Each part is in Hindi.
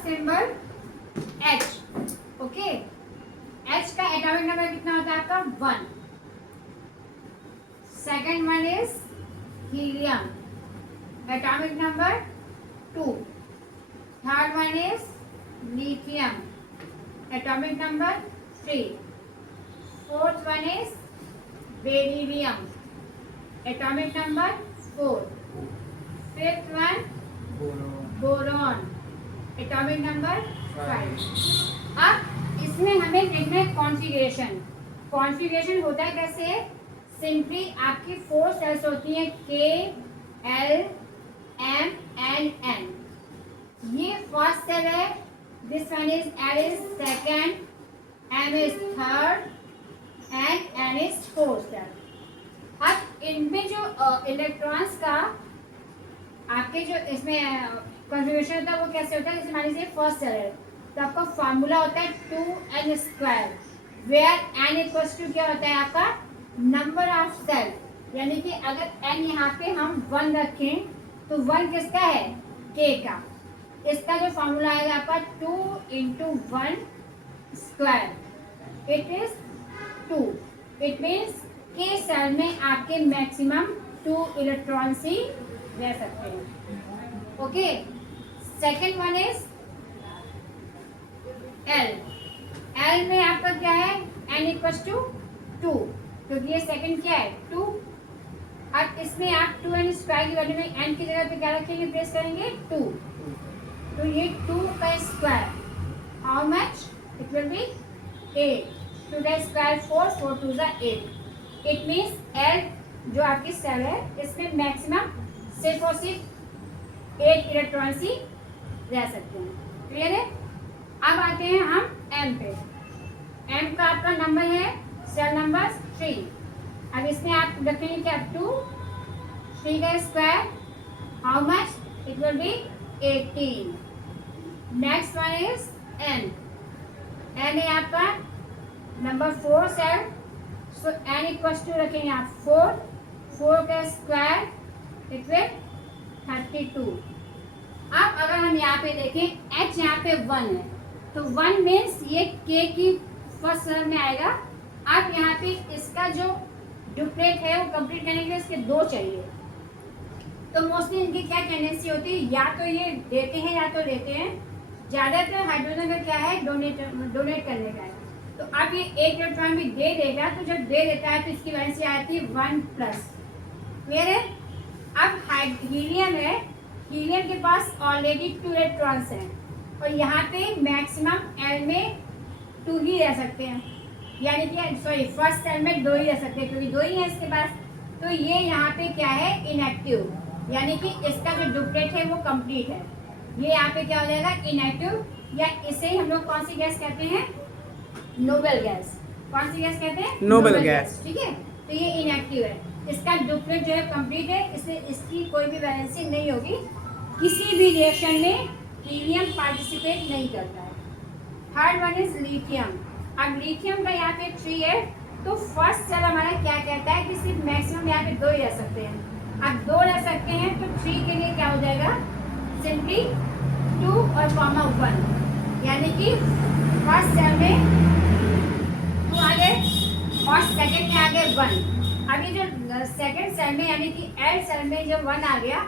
First symbol H, okay. H का एटॉमिक नंबर कितना होता है आपका 1। Second one is helium, atomic number 2। Third one is lithium, atomic number 3। Fourth one is beryllium, atomic number 4। Fifth one boron, atomic number 5। अब इसमें हमें देखना है कॉन्फ़िगरेशन। कॉन्फ़िगरेशन होता है कैसे? सिंपली आपकी 4 सेल्स होती हैं, K, L, M and N। ये फर्स्ट सेल है, this one is L is second, M is third and N is fourth cell. अब इनमें जो इलेक्ट्रॉन्स का आपके जो इसमें कॉन्फ़िगरेशन होता है वो कैसे होता है? जैसे मान लीजिए फर्स्ट सेल है तो आपका फार्मूला होता है 2n², where n equals to क्या होता है आपका नंबर ऑफ सेल। यानी कि अगर n यहाँ पे हम 1 रखें तो 1 किसका है? k का। इसका जो फार्मूला आएगा आपका 2 × 1² इट इज 2। इट मीन्स के सेल में आपके मैक्सिमम 2 इलेक्ट्रॉन्स ही रह सकते हैं, okay. Second one is L। L में आपका क्या है? n इक्वल्स टू 2, क्योंकि ये सेकंड क्या है 2। अब इसमें आप 2n² की वैल्यू में n की जगह पे क्या रखेंगे? प्लेस करेंगे 2। तो ये 2 का square, how much? It will B 8। 2 का स्क्वायर 4, 4 2 8। इट मीन्स L जो आपकी सेल है इसमें मैक्सिमम सिर्फ और सिर्फ 8 इलेक्ट्रॉन्स ही रह सकते हैं, क्लियर है? अब आते हैं हम M पे। M का आपका नंबर है सेल नंबर 3। अब इसमें आप रखेंगे क्या? 2, 3 का square, how much? It will be 18। Next one is N। N है आपका number 4 cell, so N equals to रखेंगे आप 4, 4 का स्क्वायर इट विल 32। अब अगर हम यहाँ पे देखें H यहाँ पे 1 है तो 1 मीन्स ये K की फर्स्ट सेल में आएगा। अब यहाँ पे इसका जो डुप्लेट है वो कंप्लीट करने के लिए इसके 2 चाहिए। तो मोस्टली इनकी क्या टेंडेंसी होती है? या तो ये देते हैं या तो लेते हैं। ज़्यादातर हाइड्रोजन का क्या है? डोनेट करने का है। तो अब ये 1 इलेक्ट्रॉन भी दे देगा, तो जब दे देता है तो इसकी वैलेंसी आती है 1+, क्लियर है? अब हीलियम है, हीलियम के पास ऑलरेडी 2 इलेक्ट्रॉन्स हैं और यहाँ पे मैक्सिमम L में 2 ही रह सकते हैं, यानी कि सॉरी फर्स्ट सेल में 2 ही रह सकते हैं क्योंकि 2 ही है इसके पास। तो ये यहाँ पे क्या है? इनएक्टिव, यानी कि इसका जो डुप्लेट है वो कंप्लीट है। ये यहाँ पे क्या हो जाएगा? इनएक्टिव, या इसे हम लोग कौन सी गैस कहते हैं? Noble gas. कौन सी गैस कहते हैं? नोबल गैस, ठीक है। तो ये इनएक्टिव है, इसका डुप्लेट जो है कंप्लीट है, इसलिए इसकी कोई भी वैलेंसी नहीं होगी। किसी भी रिएक्शन में हीलियम पार्टिसिपेट नहीं करता है। Third one is lithium. अब लिथियम का यहाँ पे 3 है, तो फर्स्ट सेल हमारा क्या कहता है कि सिर्फ मैक्सिमम यहाँ पे 2 ही रह सकते हैं। अब 2 रह सकते हैं तो 3 के लिए क्या हो जाएगा? सिंपली 2 और 1, यानी कि फर्स्ट सेल में 2 आ गए और सेकेंड में आ गए 1। अब ये जो सेकेंड सेल में यानी कि L सेल में जब 1 आ गया,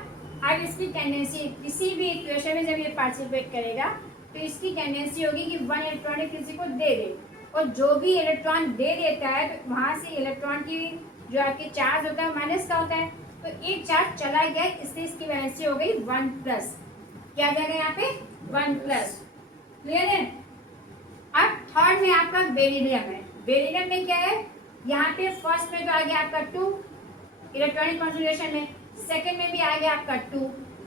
अब इसकी टेंडेंसी किसी भी इक्वेशन में जब ये पार्टिसिपेट करेगा तो इसकी टेंडेंसी होगी कि 1 इलेक्ट्रॉन किसी को दे दे, और जो भी इलेक्ट्रॉन दे देता है तो वहाँ से इलेक्ट्रॉन की जो आपकी चार्ज होता है माइनस का होता है, तो एक चार्ज चला गया, इसलिए इसकी वैलेंसी हो गई 1+। क्या आ जाएगा यहाँ पे? 1+, क्लियर है? अब थर्ड में आपका बेरिलियम है। बेरिलियम में क्या है? यहाँ पे फर्स्ट में तो आ गया आपका 2 इलेक्ट्रॉनिक कॉन्फ़िगरेशन में, सेकेंड में भी आ गया आपका 2।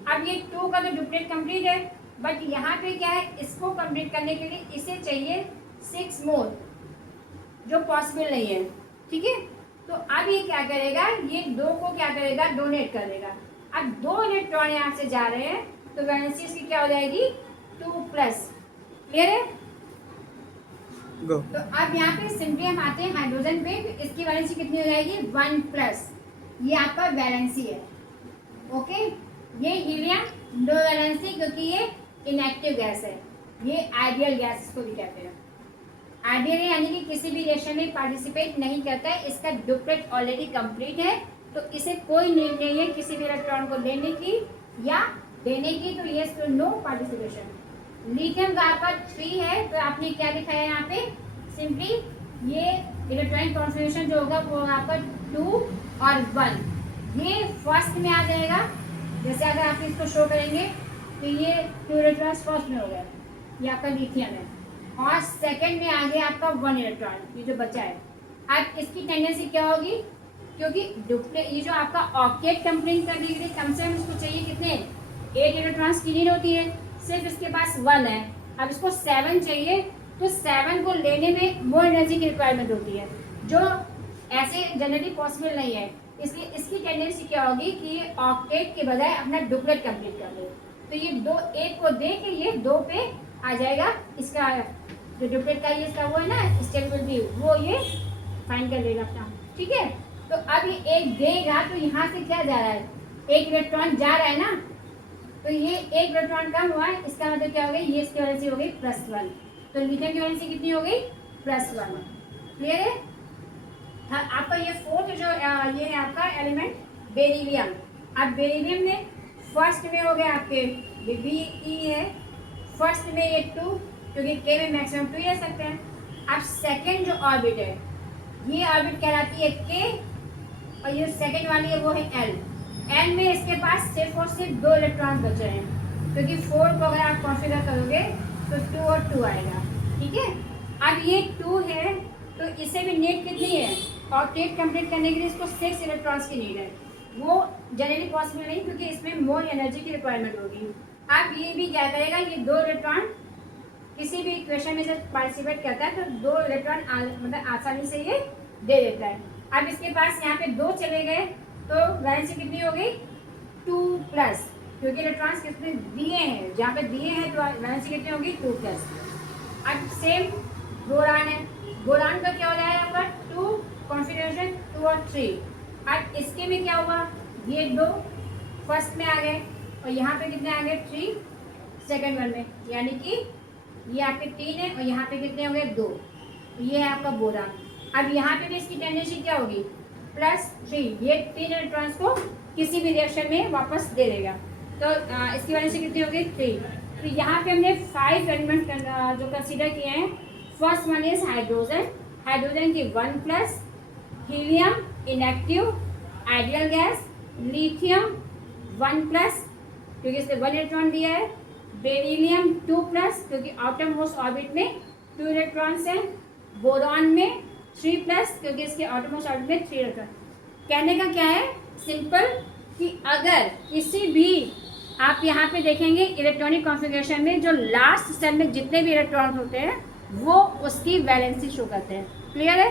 अब ये 2 का तो डुप्लेट कंप्लीट है, बट यहाँ पे क्या है? इसको कंप्लीट करने के लिए इसे चाहिए 6 मोर, जो पॉसिबल नहीं है, ठीक है। तो अब ये क्या करेगा? ये 2 को क्या करेगा? डोनेट करेगा। अब 2 इलेक्ट्रॉन यहाँ से जा रहे हैं तो वैलेंसी इसकी क्या हो जाएगी? 2+, क्लियर है? गो। तो अब यहाँ पे सिंपली हम आते हैं हाइड्रोजन पे, तो इसकी वैलेंसी कितनी हो जाएगी? 1+। ये आपका वैलेंसी है, ओके। ये हीलियम 2 वैलेंसी क्योंकि ये इनएक्टिव गैस है। ये आइडियल गैस को भी कहते हैं। आइडियल यानी कि किसी भी रिएक्शन में पार्टिसिपेट नहीं करता है, इसका डुप्लेट ऑलरेडी कंप्लीट है, तो इसे कोई नीड नहीं है किसी भी इलेक्ट्रॉन को लेने की या देने की, तो ये नो पार्टिसिपेशन। लिथियम का आपका 3 है, तो आपने क्या लिखा है यहाँ पे, सिंपली ये इलेक्ट्रॉनिक कॉन्फ़िगरेशन जो होगा वो होगा आपका 2 और 1, ये फर्स्ट में आ जाएगा। जैसे अगर आप इसको शो करेंगे तो ये 2 इलेक्ट्रॉन्स फर्स्ट में हो गया, ये आपका लिथियम है, और सेकंड में आ गया आपका 1 इलेक्ट्रॉन, ये जो बचा है। अब इसकी टेंडेंसी क्या होगी, क्योंकि डुप्लेट ये जो आपका ऑक्टेट कंप्लीट करने के लिए कम से कम इसको चाहिए कितने 8 इलेक्ट्रॉन्स की नीड होती है, सिर्फ इसके पास 1 है, अब इसको 7 चाहिए, तो 7 को लेने में मोर एनर्जी की रिक्वायरमेंट होती है, जो ऐसे जनरली पॉसिबल नहीं है। इसलिए इसकी टेंडेंसी क्या होगी कि ये ऑक्टेट के बजाय अपना डुप्लेट कंप्लीट कर ले, तो ये 2 1 को दे के ये 2 पे आ जाएगा, इसका जो डुप्लेट का ये इसका वो है ना स्टेबिलिटी, वो ये फाइंड कर लेगा अपना, ठीक है। तो अब ये 1 देगा, तो यहाँ से क्या जा रहा है, 1 इलेक्ट्रॉन जा रहा है ना, तो ये 1 इलेक्ट्रॉन कम हुआ है, इसका मतलब क्या हो गई, ये इसकी वैलेंसी हो गई +1, तो लिथियम की वैलेंसी कितनी हो गई +1, क्लियर है। हाँ, आपका ये 4th जो ये है आपका एलिमेंट बेरिलियम। अब बेरिलियम में फर्स्ट में हो गया आपके BE है, फर्स्ट में ये 2, क्योंकि K में मैक्सिमम 2 ही रह सकते हैं। अब सेकंड जो ऑर्बिट है, ये ऑर्बिट कहलाती है K, और ये सेकंड वाली है वो है L। L में इसके पास सिर्फ और सिर्फ 2 इलेक्ट्रॉन बचे हैं, क्योंकि 4 को अगर आप कॉन्फ़िगर करोगे तो 2 और 2 आएगा, ठीक है। अब ये 2 है, तो इसे भी नीड कितनी है, ऑक्टेट कंप्लीट करने के लिए इसको 6 इलेक्ट्रॉन्स की नीड है, वो जनरली पॉसिबल नहीं, क्योंकि इसमें मोर एनर्जी की रिक्वायरमेंट होगी। अब ये भी क्या करेगा, ये 2 इलेक्ट्रॉन किसी भी इक्वेशन में जब पार्टिसिपेट करता है तो 2 इलेक्ट्रॉन मतलब आसानी से ये दे देता है। अब इसके पास यहाँ पे 2 चले गए, तो वैलेंसी कितनी हो गई 2+, क्योंकि इलेक्ट्रॉन्स कितने दिए हैं, जहाँ पे दिए हैं तो वैलेंसी कितनी होगी 2+। अब सेम बोरान है, बोरान का क्या हो जाएगा आपका 2 कॉन्फ़िगरेशन 2 और 3। अब इसके में क्या हुआ, ये 2 फर्स्ट में आ गए, और यहाँ पे कितने आ गए 3 सेकंड वन में, यानी कि ये आपके 3 है, और यहाँ पे कितने हो गए 2, ये है आपका बोरान। अब यहाँ पे भी इसकी टेंडेंसी क्या होगी +3, ये 3 इलेक्ट्रॉन्स को किसी भी रिएक्शन में वापस दे देगा, तो इसकी वजह से कितनी होगी 3। तो यहाँ पे हमने 5 एलिमेंट जो कंसीडर किए हैं। First one is hydrogen, hydrogen की 1+, helium inactive ideal gas, lithium 1+, क्योंकि इसने 1 इलेक्ट्रॉन दिया है, बेरिलियम 2+, क्योंकि आउटर मोस्ट ऑर्बिट में 2 इलेक्ट्रॉन्स हैं, बोरॉन में 3+, क्योंकि इसके आउटर मोस्ट ऑर्बिट में 3 इलेक्ट्रॉन। कहने का क्या है, सिंपल, कि अगर किसी भी आप यहाँ पे देखेंगे इलेक्ट्रॉनिक कॉन्फ़िगरेशन में जो लास्ट सेल में जितने भी इलेक्ट्रॉन्स होते हैं वो उसकी वैलेंसी शो करते हैं, क्लियर है।